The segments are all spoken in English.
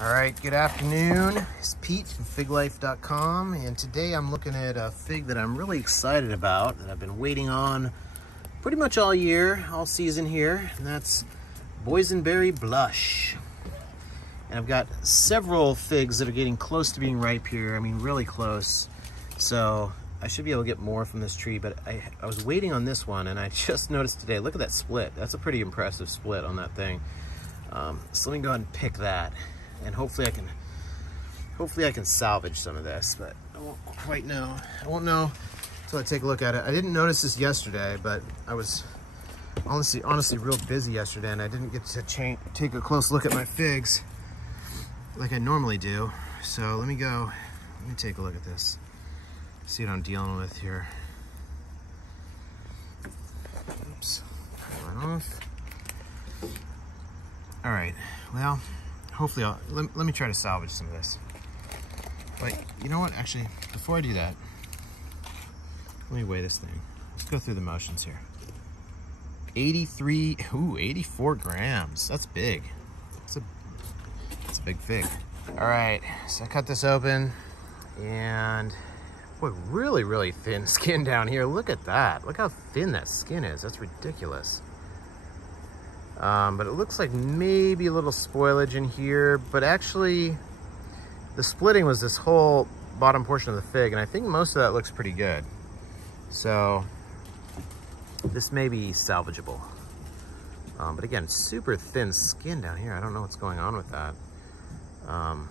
All right, good afternoon. It's Pete from FigLife.com, and today I'm looking at a fig that I'm really excited about, that I've been waiting on pretty much all year, all season here, and that's Boysenberry Blush. And I've got several figs that are getting close to being ripe here. I mean, really close. So I should be able to get more from this tree, but I was waiting on this one, and I just noticed today, look at that split. That's a pretty impressive split on that thing. So let me go ahead and pick that, and hopefully I can salvage some of this, but I won't quite know. I won't know until I take a look at it. I didn't notice this yesterday, but I was honestly real busy yesterday, and I didn't get to take a close look at my figs like I normally do. So let me take a look at this, see what I'm dealing with here. Oops, pull that off. All right, well, hopefully let me try to salvage some of this. But you know what, actually, before I do that, let me weigh this thing. Let's go through the motions here. 84 grams, that's big. That's a big fig. All right, so I cut this open, and boy, really thin skin down here. Look at that, look how thin that skin is. That's ridiculous. But it looks like maybe a little spoilage in here, but actually the splitting was this whole bottom portion of the fig, and I think most of that looks pretty good. So this may be salvageable. But again, super thin skin down here. I don't know what's going on with that. And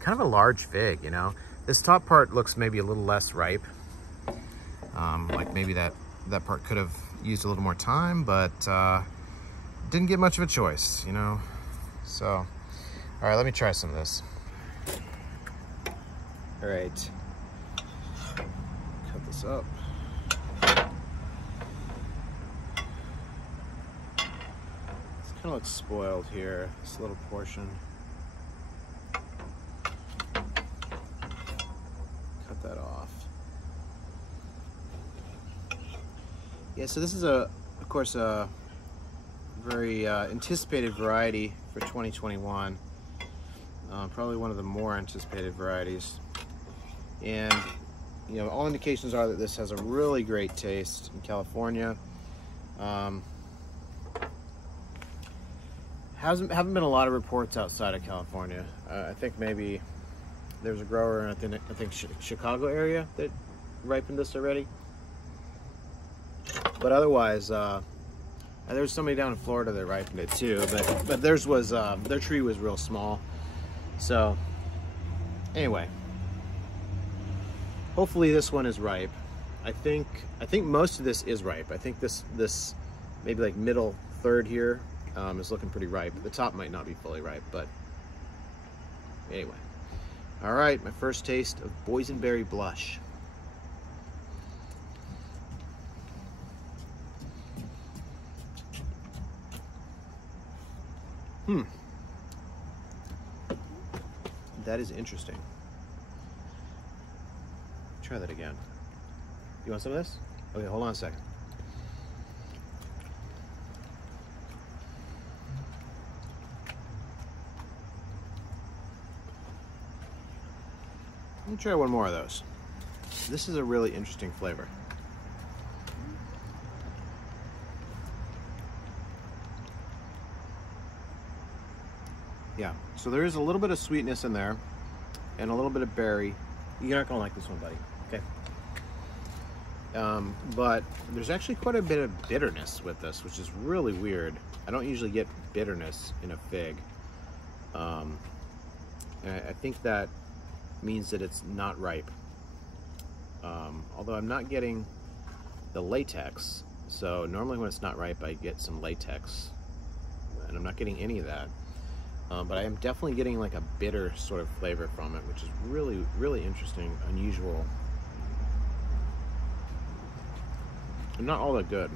kind of a large fig, you know. This top part looks maybe a little less ripe. Like maybe that part could have used a little more time, but didn't get much of a choice, you know. So, all right, let me try some of this. All right, cut this up. This kind of looks spoiled here, this little portion. Cut that off. Yeah, so this is of course, a very anticipated variety for 2021. Probably one of the more anticipated varieties. And, you know, all indications are that this has a really great taste in California. Haven't been a lot of reports outside of California. I think maybe there's a grower in I think Chicago area that ripened this already. But otherwise, there's somebody down in Florida that ripened it too, but theirs was, their tree was real small. So anyway, hopefully this one is ripe. I think most of this is ripe. I think this maybe like middle third here is looking pretty ripe. The top might not be fully ripe, but anyway. All right, my first taste of Boysenberry Blush. That is interesting. Try that again. You want some of this? Okay, hold on a second. Let me try one more of those. This is a really interesting flavor. Yeah, so there is a little bit of sweetness in there and a little bit of berry. You're not gonna like this one, buddy, okay? But there's actually quite a bit of bitterness with this, which is really weird. I don't usually get bitterness in a fig. And I think that means that it's not ripe. Although I'm not getting the latex. So normally when it's not ripe, I get some latex, and I'm not getting any of that. But I am definitely getting like a bitter sort of flavor from it, which is really interesting, unusual, and not all that good.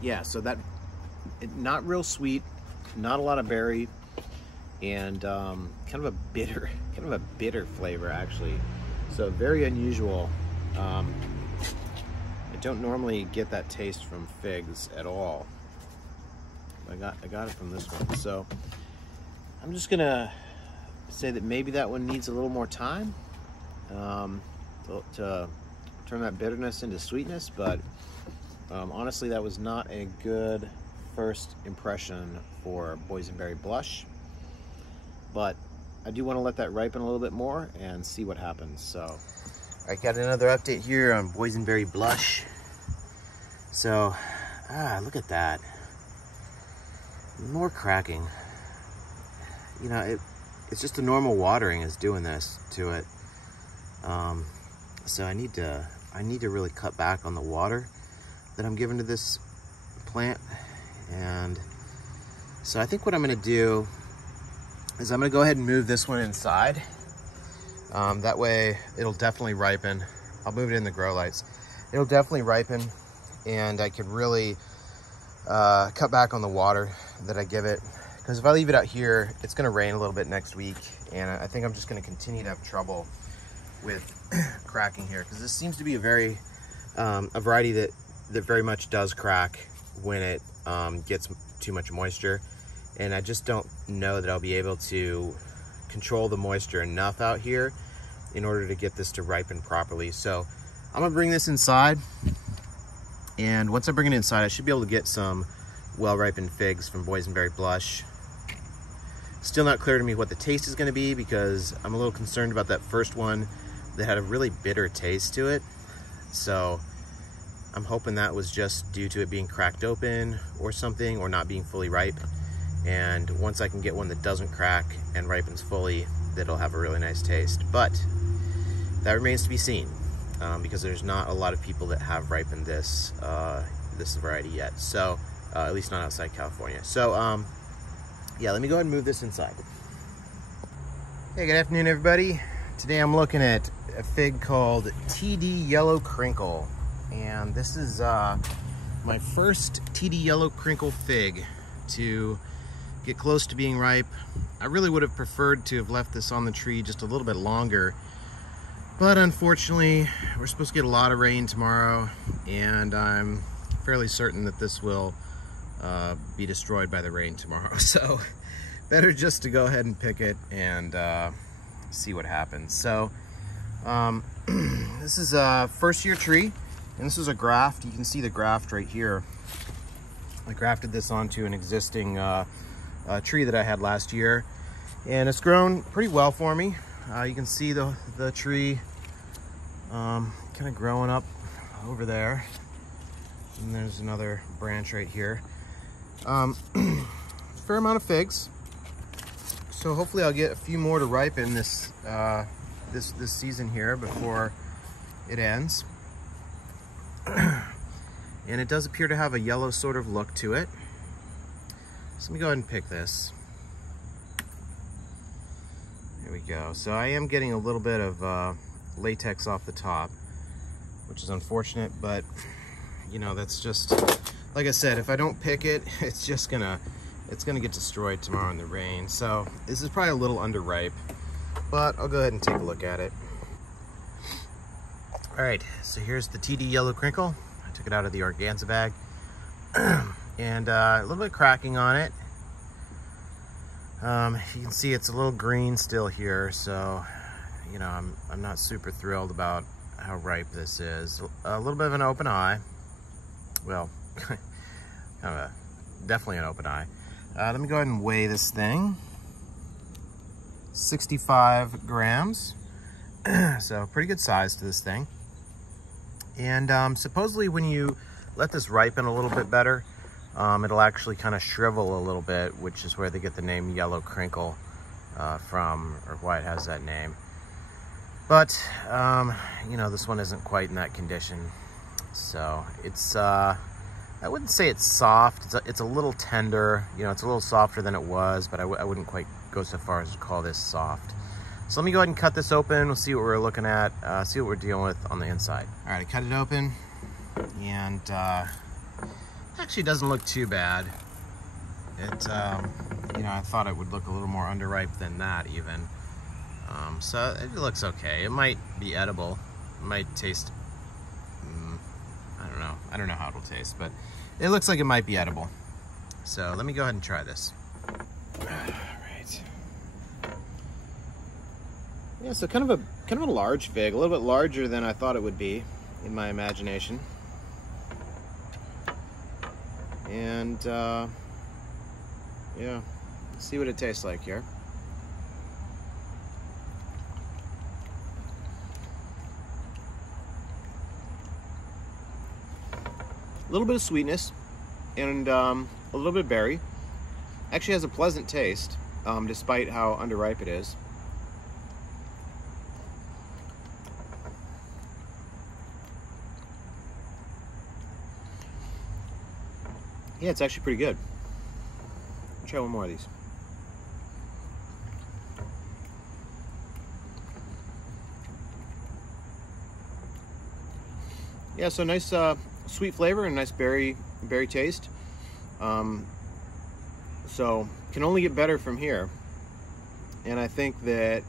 Yeah, so not real sweet, not a lot of berry, and kind of a bitter flavor actually. So very unusual. don't normally get that taste from figs at all. I got it from this one. So I'm just gonna say that maybe that one needs a little more time to turn that bitterness into sweetness, but honestly, that was not a good first impression for Boysenberry Blush. But I do want to let that ripen a little bit more and see what happens. So I got another update here on Boysenberry Blush. So, look at that. More cracking. You know, it's just the normal watering is doing this to it. So I need to really cut back on the water that I'm giving to this plant. And so I think what I'm gonna do is I'm gonna go ahead and move this one inside. That way it'll definitely ripen. I'll move it in the grow lights. It'll definitely ripen, and I could really cut back on the water that I give it. Because if I leave it out here, it's gonna rain a little bit next week, and I think I'm just gonna continue to have trouble with cracking here, because this seems to be a variety that very much does crack when it gets too much moisture. And I just don't know that I'll be able to control the moisture enough out here in order to get this to ripen properly. So I'm gonna bring this inside, and once I bring it inside, I should be able to get some well-ripened figs from Boysenberry Blush. Still not clear to me what the taste is gonna be, because I'm a little concerned about that first one that had a really bitter taste to it. So I'm hoping that was just due to it being cracked open or something, or not being fully ripe. And once I can get one that doesn't crack and ripens fully, that'll have a really nice taste. But that remains to be seen, because there's not a lot of people that have ripened this variety yet. So at least not outside California. So yeah, let me go ahead and move this inside. Hey, good afternoon, everybody. Today I'm looking at a fig called TD Yellow Crinkle, and this is my first TD Yellow Crinkle fig to get close to being ripe. I really would have preferred to have left this on the tree just a little bit longer, but unfortunately we're supposed to get a lot of rain tomorrow, and I'm fairly certain that this will be destroyed by the rain tomorrow. So better just to go ahead and pick it and see what happens. So this is a first-year tree, and this is a graft. You can see the graft right here. I grafted this onto an existing tree that I had last year, and it's grown pretty well for me. You can see the tree kind of growing up over there, and there's another branch right here. Fair amount of figs, so hopefully I'll get a few more to ripen this this season here before it ends. And it does appear to have a yellow sort of look to it. So let me go ahead and pick this. There we go. So I am getting a little bit of latex off the top, which is unfortunate, but you know, that's just, like I said, if I don't pick it, it's gonna get destroyed tomorrow in the rain. So this is probably a little underripe, but I'll go ahead and take a look at it. All right, so here's the TD Yellow Crinkle. I took it out of the organza bag. And a little bit of cracking on it. You can see it's a little green still here, so you know, I'm not super thrilled about how ripe this is. A little bit of an open eye. Well, definitely an open eye. Let me go ahead and weigh this thing. 65 grams. So pretty good size to this thing. And supposedly when you let this ripen a little bit better, it'll actually kind of shrivel a little bit, which is where they get the name Yellow Crinkle from, or why it has that name. But, you know, this one isn't quite in that condition. So it's, I wouldn't say it's soft. It's a little tender. You know, it's a little softer than it was, but I wouldn't quite go so far as to call this soft. So let me go ahead and cut this open. We'll see what we're looking at, see what we're dealing with on the inside. All right, I cut it open, and actually doesn't look too bad. It, you know, I thought it would look a little more underripe than that even. So it looks okay. It might be edible. It might taste, I don't know. I don't know how it'll taste, but it looks like it might be edible. So let me go ahead and try this. All right. Yeah, so kind of a large fig, a little bit larger than I thought it would be in my imagination. And yeah, let's see what it tastes like here. A little bit of sweetness and a little bit of berry. Actually has a pleasant taste, despite how underripe it is. Yeah, it's actually pretty good. I'll try one more of these. Yeah, so nice sweet flavor and nice berry taste. So can only get better from here. And I think that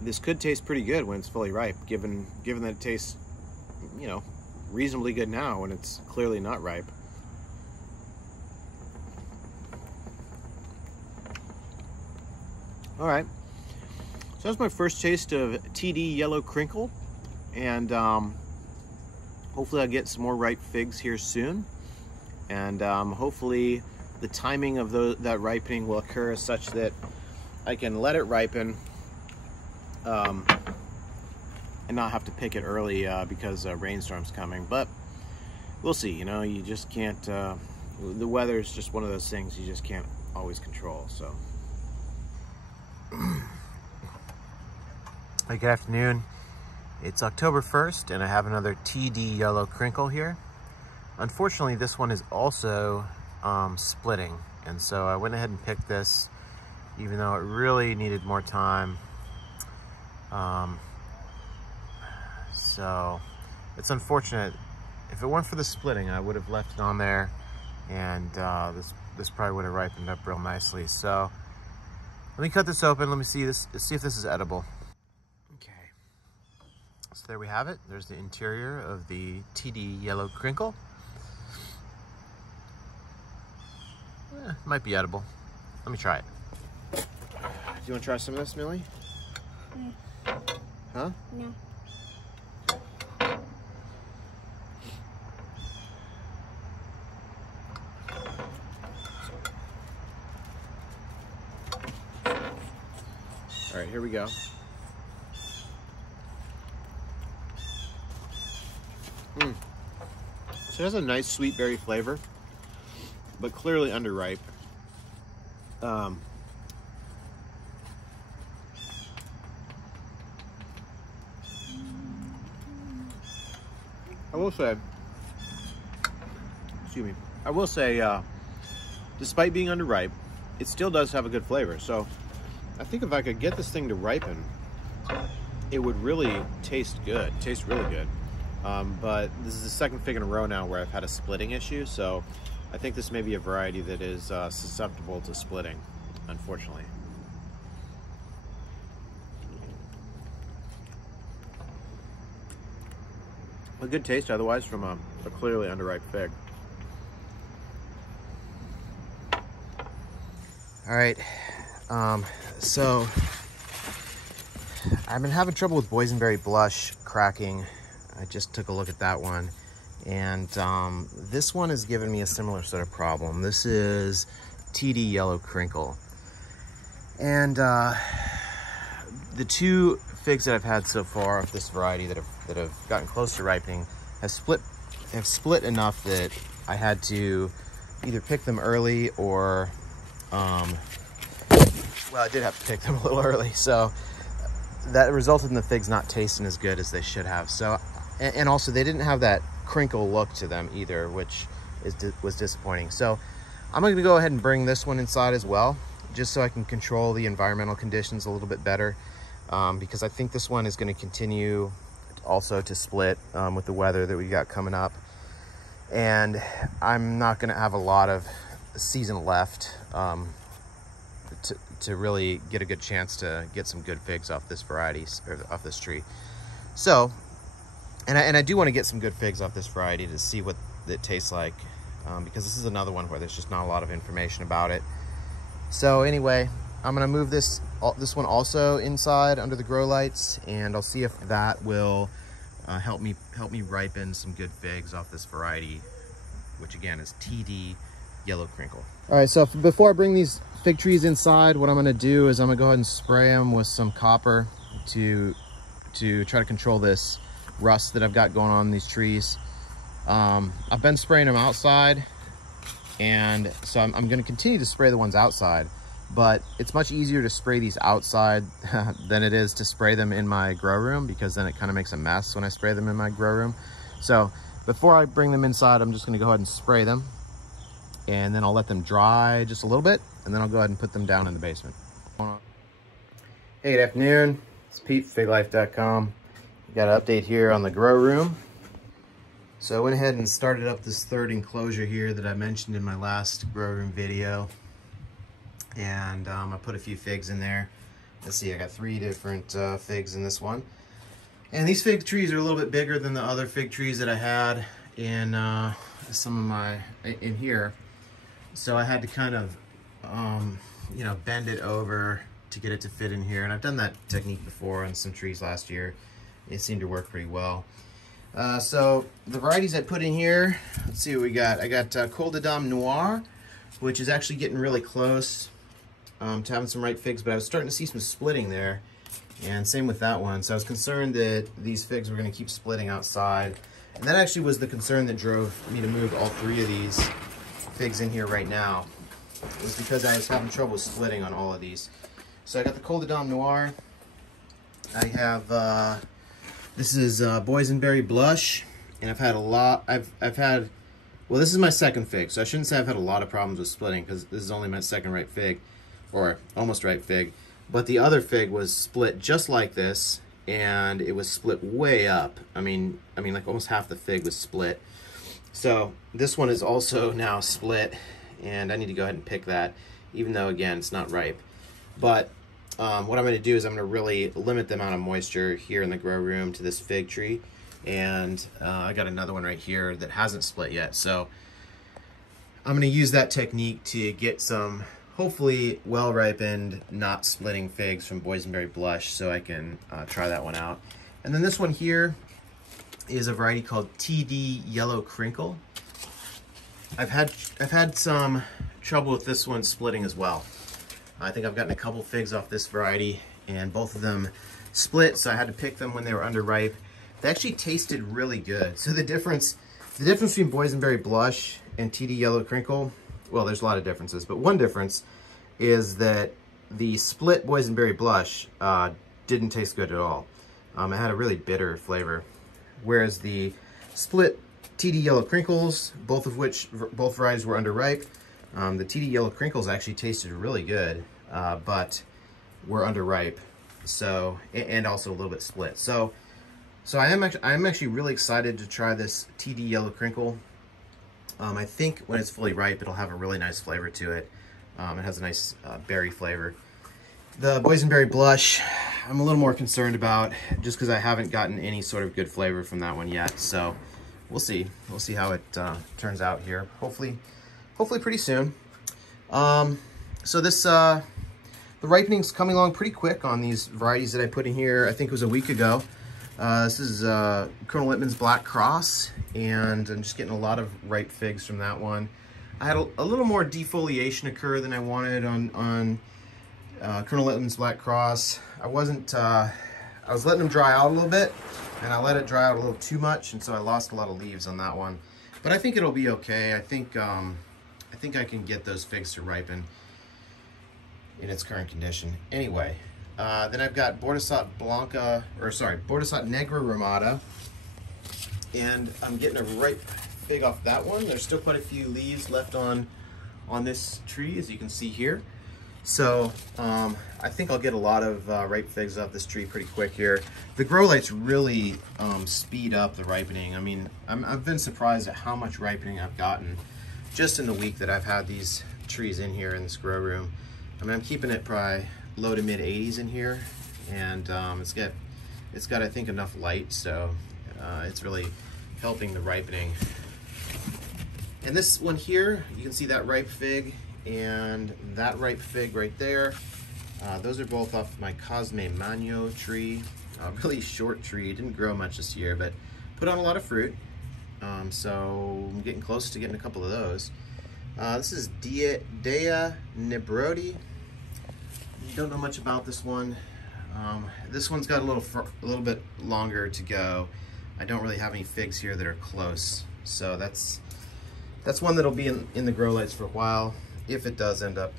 this could taste pretty good when it's fully ripe, given that it tastes, you know, reasonably good now when it's clearly not ripe. All right, so that's my first taste of TD Yellow Crinkle, and hopefully I'll get some more ripe figs here soon, and hopefully the timing of that ripening will occur such that I can let it ripen and not have to pick it early because a rainstorm's coming. But we'll see. You know, you just can't, the weather is just one of those things you just can't always control. So hey, good afternoon. It's October 1st and I have another TD Yellow Crinkle here. Unfortunately, this one is also splitting, and so I went ahead and picked this even though it really needed more time. So it's unfortunate. If it weren't for the splitting, I would have left it on there, and this probably would have ripened up real nicely. So let me cut this open. Let me see if this is edible. Okay, so there we have it. There's the interior of the TD Yellow Crinkle. Might be edible. Let me try it. Do you want to try some of this, Millie? Huh? No. All right, here we go. So it has a nice sweet berry flavor, but clearly underripe. I will say, excuse me, I will say, despite being underripe, it still does have a good flavor. So I think if I could get this thing to ripen, it would really taste good, taste really good. But this is the second fig in a row now where I've had a splitting issue, so I think this may be a variety that is susceptible to splitting, unfortunately. A good taste otherwise from a clearly underripe fig. All right, so I've been having trouble with Boysenberry blush cracking. I just took a look at that one, and this one has given me a similar sort of problem. This is TD Yellow Crinkle, and the two figs that I've had so far of this variety that have gotten close to ripening have split enough that I had to either pick them early or well, I did have to pick them a little early, so that resulted in the figs not tasting as good as they should have. So, and also they didn't have that crinkle look to them either, which was disappointing. So I'm going to go ahead and bring this one inside as well, just so I can control the environmental conditions a little bit better, because I think this one is going to continue also to split with the weather that we got coming up, and I'm not going to have a lot of season left to really get a good chance to get some good figs off this variety, or off this tree. So And I do want to get some good figs off this variety to see what it tastes like, because this is another one where there's just not a lot of information about it. So anyway, I'm gonna move this one also inside under the grow lights, and I'll see if that will help me ripen some good figs off this variety, which again is TD Yellow Crinkle. All right, so before I bring these fig trees inside, what I'm gonna do is I'm gonna go ahead and spray them with some copper to try to control this rust that I've got going on in these trees. I've been spraying them outside, and so I'm going to continue to spray the ones outside, but it's much easier to spray these outside than it is to spray them in my grow room, because then it kind of makes a mess when I spray them in my grow room. So before I bring them inside, I'm just going to go ahead and spray them, and then I'll let them dry just a little bit, and then I'll go ahead and put them down in the basement. Hey, good afternoon. It's Pete, FigLife.com. Got an update here on the grow room. So I went ahead and started up this third enclosure here that I mentioned in my last grow room video. And I put a few figs in there. Let's see, I got 3 different figs in this one. And these fig trees are a little bit bigger than the other fig trees that I had in in here. So I had to kind of, you know, bend it over to get it to fit in here. And I've done that technique before on some trees last year. It seemed to work pretty well. So the varieties I put in here, let's see what we got. I got Col de Dame Noir, which is actually getting really close to having some ripe figs, but I was starting to see some splitting there, and same with that one. So I was concerned that these figs were going to keep splitting outside, and that actually was the concern that drove me to move all 3 of these figs in here right now. It was because I was having trouble splitting on all of these. So I got the Col de Dame Noir. I have this is Boysenberry Blush, and I've had a lot. I've had, well, this is my second fig, so I shouldn't say I've had a lot of problems with splitting, because this is only my second ripe fig, or almost ripe fig. But the other fig was split just like this, and it was split way up. I mean, like almost half the fig was split. So this one is also now split, and I need to go ahead and pick that, even though again it's not ripe. But what I'm going to do is I'm going to really limit the amount of moisture here in the grow room to this fig tree. And I got another one right here that hasn't split yet. So I'm going to use that technique to get some hopefully well-ripened, not splitting figs from Boysenberry Blush, so I can try that one out. And then this one here is a variety called TD Yellow Crinkle. I've had some trouble with this one splitting as well. I think I've gotten a couple figs off this variety, and both of them split, so I had to pick them when they were underripe. They actually tasted really good. So the difference between Boysenberry Blush and TD Yellow Crinkle, well, there's a lot of differences, but one difference is that the split Boysenberry Blush didn't taste good at all. It had a really bitter flavor, whereas the split TD Yellow Crinkles, both varieties were underripe. The TD Yellow Crinkles actually tasted really good, but were underripe, so, and also a little bit split. So I'm actually really excited to try this TD Yellow Crinkle. I think when it's fully ripe, it'll have a really nice flavor to it. It has a nice berry flavor. The Boysenberry Blush, I'm a little more concerned about, just because I haven't gotten any sort of good flavor from that one yet. So we'll see. We'll see how it turns out here. Hopefully pretty soon. So this, the ripening's coming along pretty quick on these varieties that I put in here. I think it was a week ago. This is Colonel Littman's Black Cross, and I'm just getting a lot of ripe figs from that one. I had a little more defoliation occur than I wanted on Colonel Littman's Black Cross. I was letting them dry out a little bit, and I let it dry out a little too much, and so I lost a lot of leaves on that one. But I think it'll be okay. I think I can get those figs to ripen in its current condition. Anyway, then I've got Bordesat Negra Ramada, and I'm getting a ripe fig off that one. There's still quite a few leaves left on this tree, as you can see here. So I think I'll get a lot of ripe figs off this tree pretty quick here. The grow lights really speed up the ripening. I mean, I've been surprised at how much ripening I've gotten just in the week that I've had these trees in here in this grow room. I mean, I'm keeping it probably low to mid 80s in here, and it's got I think enough light, so It's really helping the ripening. And this one here, you can see that ripe fig and that ripe fig right there. Those are both off my Cosme Magno tree. A really short tree, didn't grow much this year, but put on a lot of fruit. So I'm getting close to getting a couple of those. This is Dea Nebrodi. Don't know much about this one. This one's got a little bit longer to go. I don't really have any figs here that are close, so that's one that'll be in the grow lights for a while if it does end up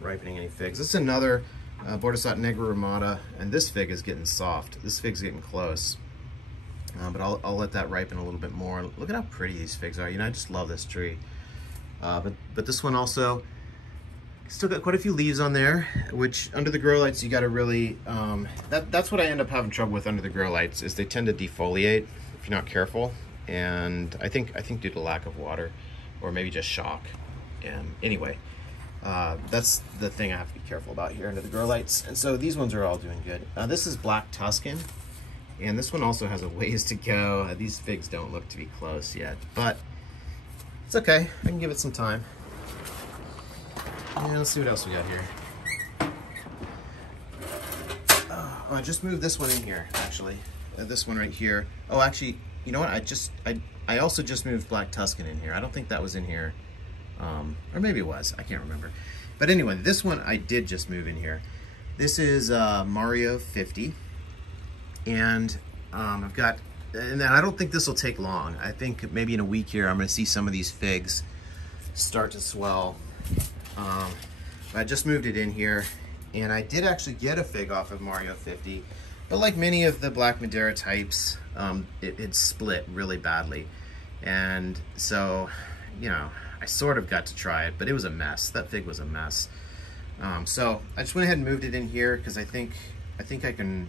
ripening any figs. This is another Bordesat Negra Ramada, and this fig is getting soft. This fig's getting close, but I'll let that ripen a little bit more. Look at how pretty these figs are. You know, I just love this tree. But this one also still got quite a few leaves on there, which under the grow lights you got to really that's what I end up having trouble with under the grow lights, is they tend to defoliate if you're not careful, and I think due to lack of water or maybe just shock. And anyway, that's the thing I have to be careful about here under the grow lights. And so these ones are all doing good. This is Black Tuscan, and this one also has a ways to go. These figs don't look to be close yet, but it's okay. I can give it some time. And let's see what else we got here. Oh, I just moved this one in here, actually. This one right here. Oh, actually, you know what? I also just moved Black Tuscan in here. I don't think that was in here. Or maybe it was. I can't remember. But anyway, this one I did just move in here. This is Mario 50. And I've got, and I don't think this will take long. I think maybe in a week here I'm going to see some of these figs start to swell. I just moved it in here, and I did actually get a fig off of Mario 50, but like many of the Black Madeira types, it split really badly. And so, you know, I sort of got to try it, but it was a mess. That fig was a mess. So I just went ahead and moved it in here because I think I can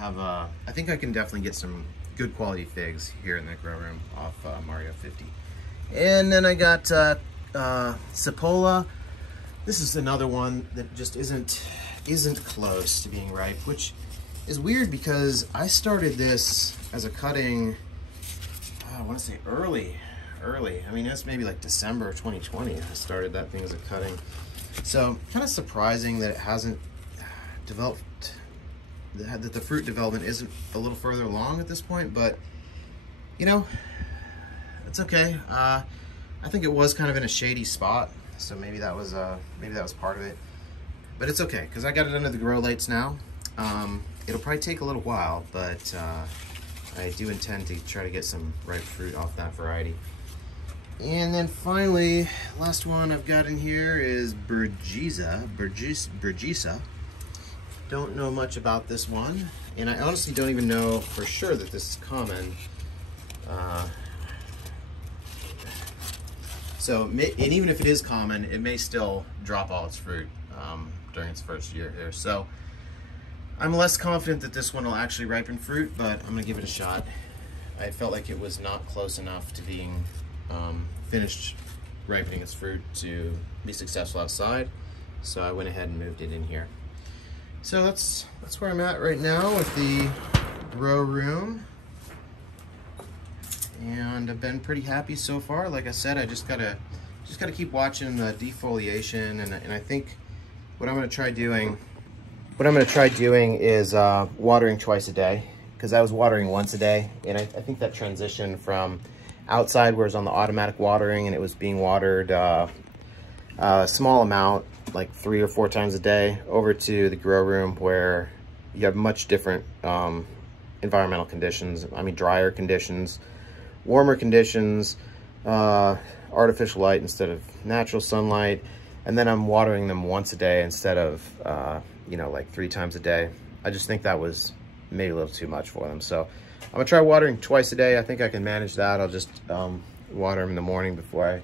I think I can definitely get some good quality figs here in the grow room off Mario 50. And then I got Cipolla. This is another one that just isn't close to being ripe, which is weird because I started this as a cutting, I want to say early. I mean, that's maybe like December 2020 I started that thing as a cutting. So kind of surprising that it hasn't developed, that the fruit development isn't a little further along at this point, but you know, it's okay. I think it was kind of in a shady spot, so maybe that was part of it. But it's okay because I got it under the grow lights now. It'll probably take a little while, but I do intend to try to get some ripe fruit off that variety. And then finally, last one I've got in here is Bergisa. Don't know much about this one, and I honestly don't even know for sure that this is common. And even if it is common, it may still drop all its fruit during its first year here. So I'm less confident that this one will actually ripen fruit, but I'm gonna give it a shot. I felt like it was not close enough to being finished ripening its fruit to be successful outside, so I went ahead and moved it in here. So that's where I'm at right now with the grow room, and I've been pretty happy so far. Like I said, I just gotta keep watching the defoliation, and I think what I'm gonna try doing is watering twice a day, because I was watering once a day, and I think that transition from outside where it was on the automatic watering and it was being watered a small amount, like 3 or 4 times a day, over to the grow room where you have much different environmental conditions. I mean, drier conditions, warmer conditions, artificial light instead of natural sunlight, and then I'm watering them once a day instead of you know, like 3 times a day. I just think that was maybe a little too much for them, so I'm gonna try watering twice a day. I think I can manage that. I'll just water them in the morning before I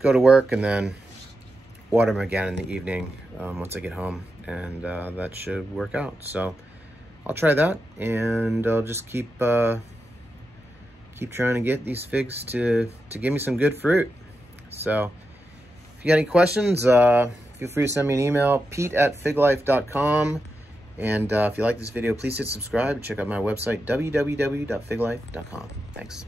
go to work, and then water them again in the evening once I get home, and that should work out. So I'll try that, and I'll just keep trying to get these figs to give me some good fruit. So if you got any questions, feel free to send me an email, pete@figlife.com. And if you like this video, please hit subscribe and check out my website, www.figlife.com. Thanks.